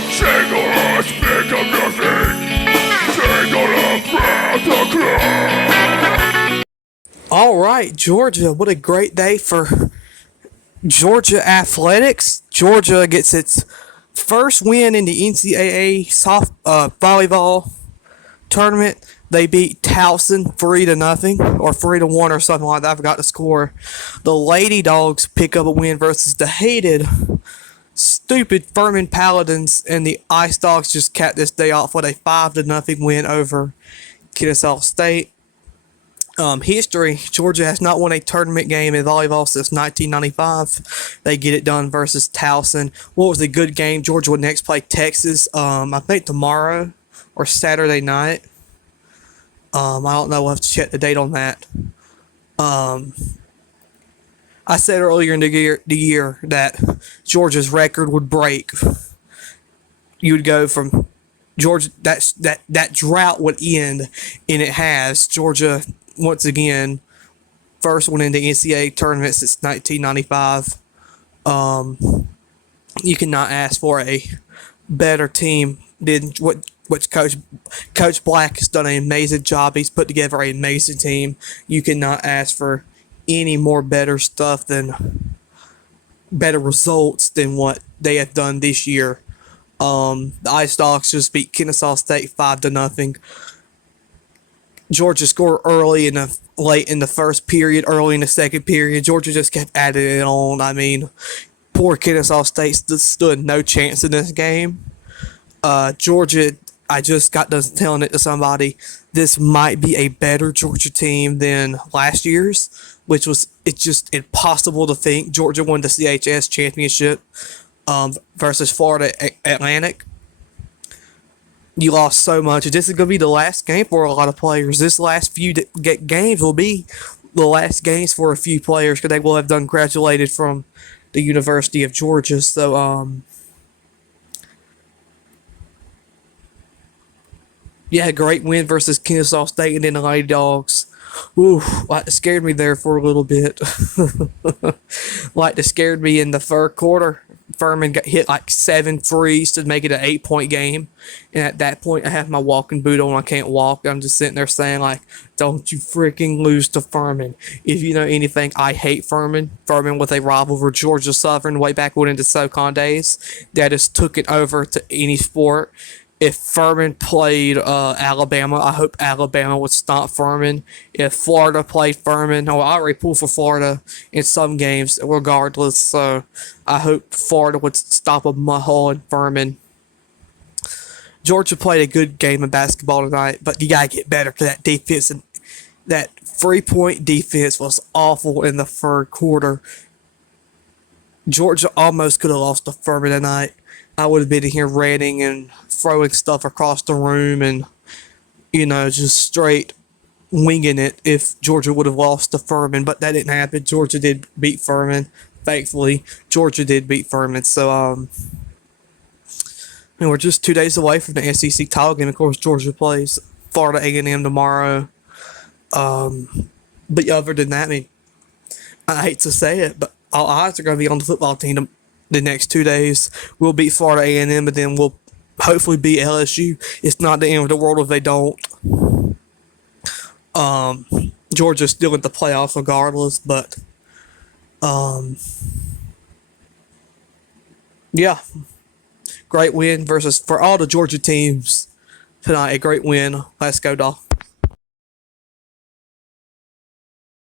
Jingle, speak of music. Jingle the clock. All right, Georgia. What a great day for Georgia athletics. Georgia gets its first win in the NCAA soft volleyball tournament. They beat Towson 3-0 or 3-1 or something like that. I forgot the score. The Lady Dogs pick up a win versus the hated, stupid Furman Paladins, and the Ice Dogs just capped this day off with a 5-0 win over Kennesaw State. History: Georgia has not won a tournament game in volleyball since 1995. They get it done versus Towson. What was a good game? Georgia would next play Texas. I think tomorrow or Saturday night. I don't know. We'll have to check the date on that. I said earlier in the year that Georgia's record would break. You'd go from Georgia, that drought would end, and it has. Georgia, once again, first one in the NCAA tournament since 1995. You cannot ask for a better team than what Coach Black has done an amazing job. He's put together an amazing team. You cannot ask for any more better stuff than better results than what they have done this year. The Ice Dogs just beat Kennesaw State 5-0. Georgia scored late in the first period, early in the second period. Georgia just kept adding it on. I mean, poor Kennesaw State stood no chance in this game. Georgia, I just got done telling it to somebody, this might be a better Georgia team than last year's, it's just impossible to think. Georgia won the CHS championship versus Florida Atlantic. You lost so much. This is going to be the last game for a lot of players. This last few games will be the last games for a few players because they will have done graduated from the University of Georgia. So, yeah, great win versus Kennesaw State and then the Lady Dogs. Ooh, like it scared me there for a little bit. Like it scared me in the third quarter. Furman got hit like 7 threes to make it an 8-point game. And at that point, I have my walking boot on. I can't walk. I'm just sitting there saying, like, don't you freaking lose to Furman. If you know anything, I hate Furman. Furman with a rival for Georgia Southern way back when into SoCon days. That just took it over to any sport. If Furman played Alabama, I hope Alabama would stomp Furman. If Florida played Furman, I already pulled for Florida in some games, regardless. So I hope Florida would stop a mud in Furman. Georgia played a good game of basketball tonight, but you gotta get better because that defense and that 3-point defense was awful in the third quarter. Georgia almost could have lost to Furman tonight. I would have been here ranting and throwing stuff across the room and, just straight winging it if Georgia would have lost to Furman. But that didn't happen. Georgia did beat Furman. Thankfully, Georgia did beat Furman. So, we're just 2 days away from the SEC title game. Of course, Georgia plays Florida A&M tomorrow. But other than that, I hate to say it, but all eyes are going to be on the football team the next 2 days. We'll beat Florida A&M, but then we'll hopefully beat LSU. It's not the end of the world if they don't. Georgia's still in the playoffs regardless, but yeah, great win for all the Georgia teams tonight. A great win. Let's go, Doc.